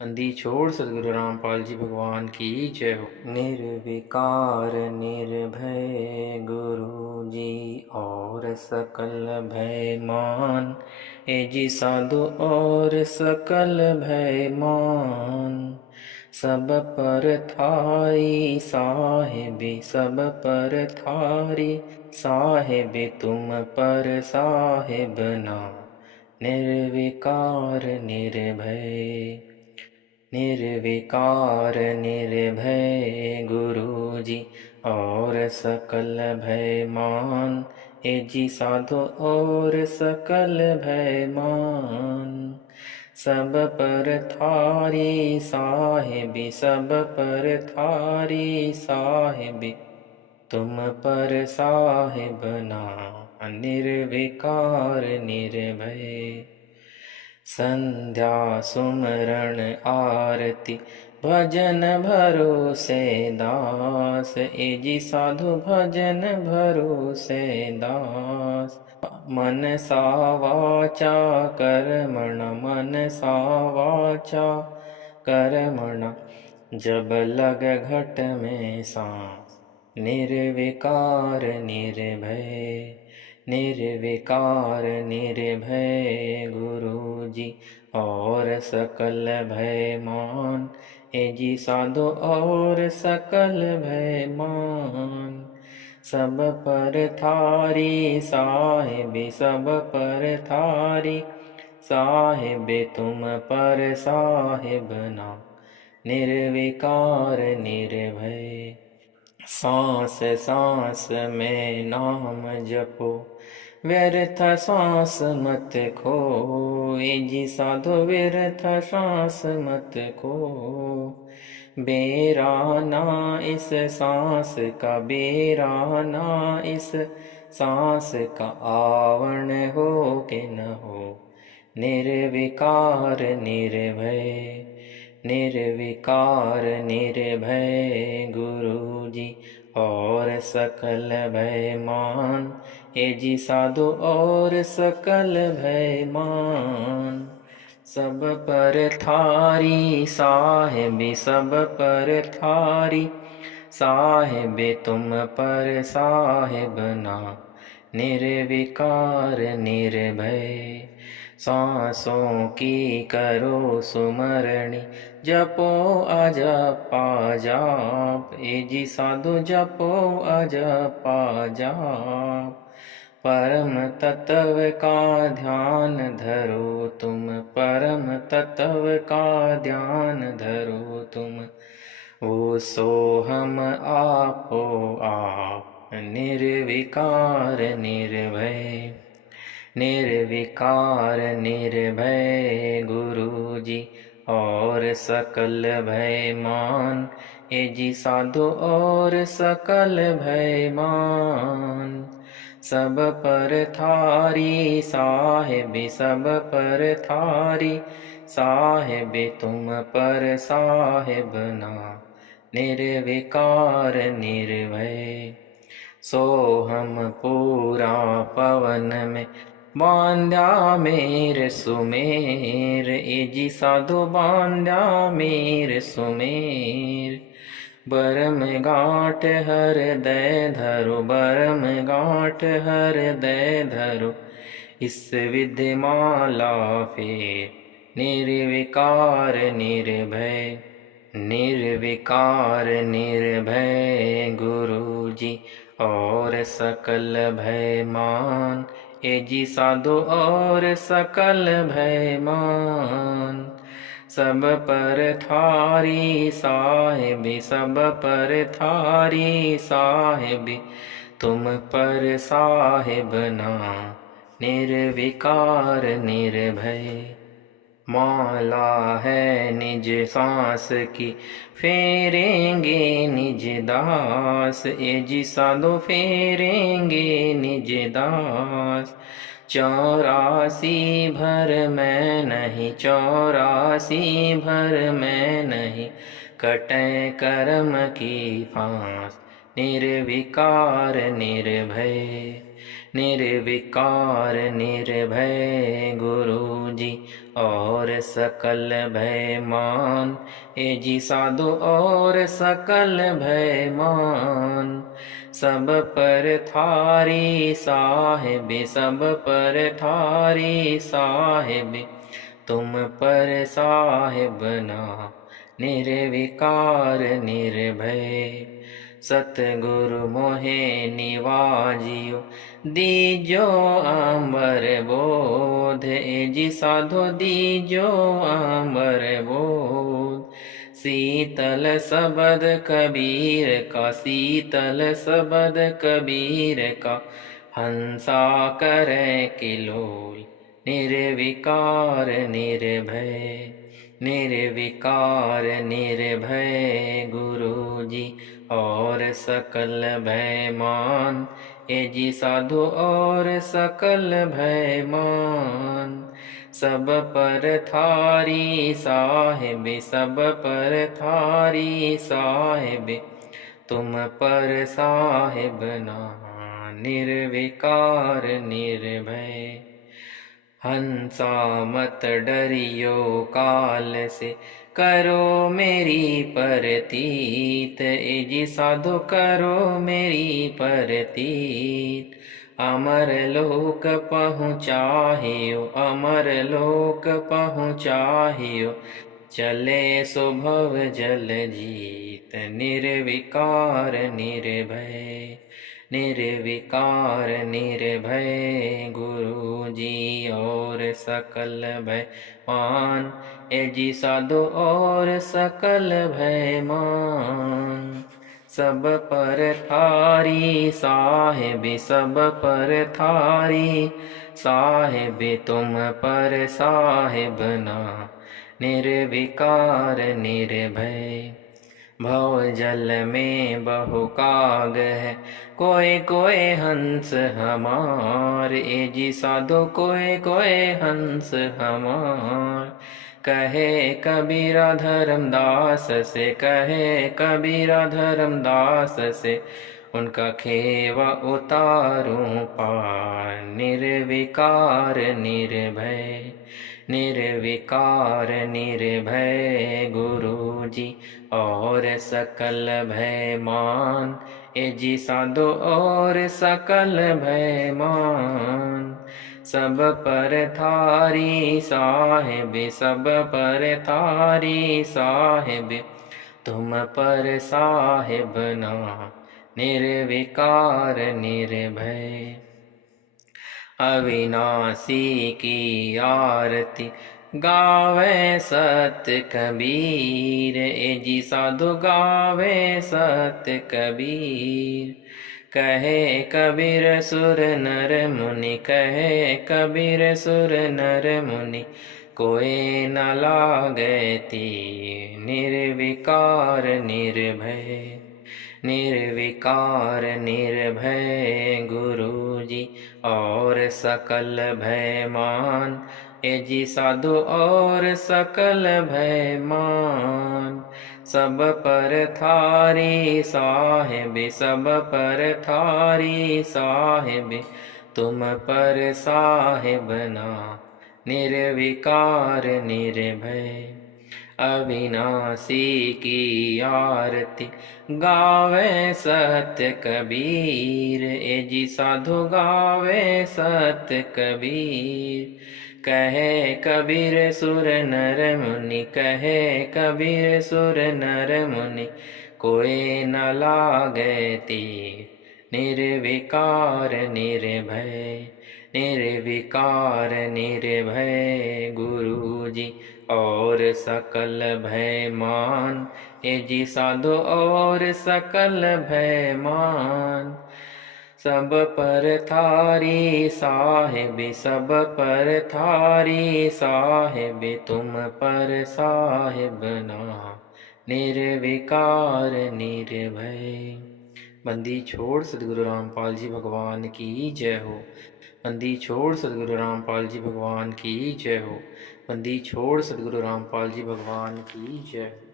अंधी छोड़ सदगुरु रामपाल जी भगवान की जय हो। निर्विकार निर्भय गुरु जी और सकल भय मान। ए जी साधु और सकल भय मान। सब पर थारी साहिबी सब पर थारी साहिबी तुम पर साहिब ना। निर्विकार निर्भय निर्विकार निर्भय गुरु जी और सकल भय मान। ए जी साधो और सकल भय मान। सब पर थारी साहिबी सब पर थारी साहिबी तुम पर साहिब ना। निर्विकार निर्भय संध्या सुमरण आरती भजन भरोसे दास। ए जी साधु भजन भरोसे दास। मन सा वाचा कर्मण मन सा वाचा कर्मण जब लग घट में सांस। निर्विकार निर्भय निर्विकार निर्भय गुरु जी और सकल भय मान। ए जी साधो और सकल भय मान। सब पर थारी साहिबी सब पर थारी साहिबे तुम पर साहिब ना। निर्विकार निर्भय सांस सांस में नाम जपो व्यर्थ सांस मत खो। ए जी साधु व्यर्थ सांस मत खो। बेरा ना इस सांस का बेरा ना इस सांस का आवरण हो के न हो। निर्विकार निर्भय निर्विकार निर्भय गुरु जी और सकल भय मान। ए जी साधु और सकल भय मान। सब पर थारी साहिबी सब पर थारी साहिबे तुम पर साहिब ना। निर्विकार निर्भय सांसों की करो सुमरणी जपो अजपा जाप। ए जी साधु जपो अजपा जाप। परम तत्व का ध्यान धरो तुम परम तत्व का ध्यान धरो तुम। वो सो हम आपो आप निर्विकार निर्भय निर्विकार निर्भय गुरु जी और सकल भय मान। ए जी साधु और सकल भय मान। सब पर थारी साहिबी सब पर थारी साहिबी तुम पर साहिब ना। निर्विकार निर्भय सो हम पूरा पवन में बांध्या मेर सुमेर। ए जी साधु बांध्या मेर सुमेर। बरम गांठ हृदय धरो बरम गांठ हृदय धरो इस विधि माला फेर। निर्विकार निर्भय निर्विकार निर्भय गुरु जी और सकल भय मान। ए जी साधु और सकल भय मान। सब पर थारी साहिबी सब पर थारी साहिबी तुम पर साहिब ना। निर्विकार निर्भय माला है निज सांस की फेरेंगे निज दास। ए जी साधु फेरेंगे निज दास। 84 भर में नहीं 84 भर में नहीं कटे कर्म की फांस। निर्विकार निर्भय, निर्विकार निर्भय गुरु जी और सकल भय मान। ए जी साधु और सकल भय मान। सब पर थारी साहिब, सब पर थारी साहिब, तुम पर साहिब ना निर्विकार निर्भय। सतगुरु मोहे निवाजियो दीजो अमर बोध। ए जी साधो दीजो अमर बोध। शीतल सबद कबीर का, शीतल सबद कबीर का, हंसा करे किलोल निर्विकार निर्भय, निर्विकार निर्भय गुरु जी और सकल भय मान। ए जी साधु और सकल भय मान। सब पर थारी साहिब, सब पर थारी साहिब, तुम पर साहिब ना निर्विकार निर्भय। हंसा मत डरियो काल से, करो मेरी परतीत। ए जी साधु करो मेरी परतीत। अमर लोक पहुँचाहियो, अमर लोक पहुँचाहियो, चले सुभव जल जीत। निर्विकार निर्भय, निर्विकार निर्भय गुरु जी और सकल भय मान। ए जी साधु और सकल भय मान। सब पर थारी साहिब, सब पर थारी साहिब, तुम पर साहिब ना निर्विकार निर्भय। भव जल में बहु काग है, कोय कोय हंस हमार। ए जी साधु कोय कोय हंस हमार। कहे कबीरा धर्मदास से, कहे कबीरा धर्मदास से, उनका खेवा उतारूं पार। निर्विकार निर्भय, निर्विकार निर्भय गुरु जी और सकल भय मान। ए जी साधु और सकल भय मान। सब पर थारी साहिब, सब पर थारी साहिब, तुम पर साहिब ना निर्विकार निर्भय। अविनाशी की आरती गावे सत्य कबीर। ए जी साधु गावे सत्य कबीर। कहे कबीर सुर नर मुनि, कहे कबीर सुर नर मुनि, कोई न लागे तीर। निर्विकार निर्भय, निर्विकार निर्भय गुरु जी और सकल भय मान। ए जी साधु और सकल भय मान। सब पर थारी साहिब, सब पर थारी साहिब, तुम पर साहिब ना निर्विकार निर्भय। अविनाशी की आरती गावे सत्य कबीर। ए जी साधु गावे सत्य कबीर। कहे कबीर सुर नर मुनि, कहे कबीर सुर नर मुनि, कोई न लागे तीर। निर्विकार निर्भय, निर्विकार निर्भय गुरु जी और सकल भय मान। ए जी साधु और सकल भय मान। सब पर थारी साहिब, सब पर थारी साहिब, तुम पर साहिब ना निर्विकार निर्भय। बंदी छोड़ सदगुरु रामपाल जी भगवान की जय हो। बंदी छोड़ सदगुरु रामपाल जी भगवान की जय हो। बंदी छोड़ सदगुरु रामपाल जी भगवान की जय हो।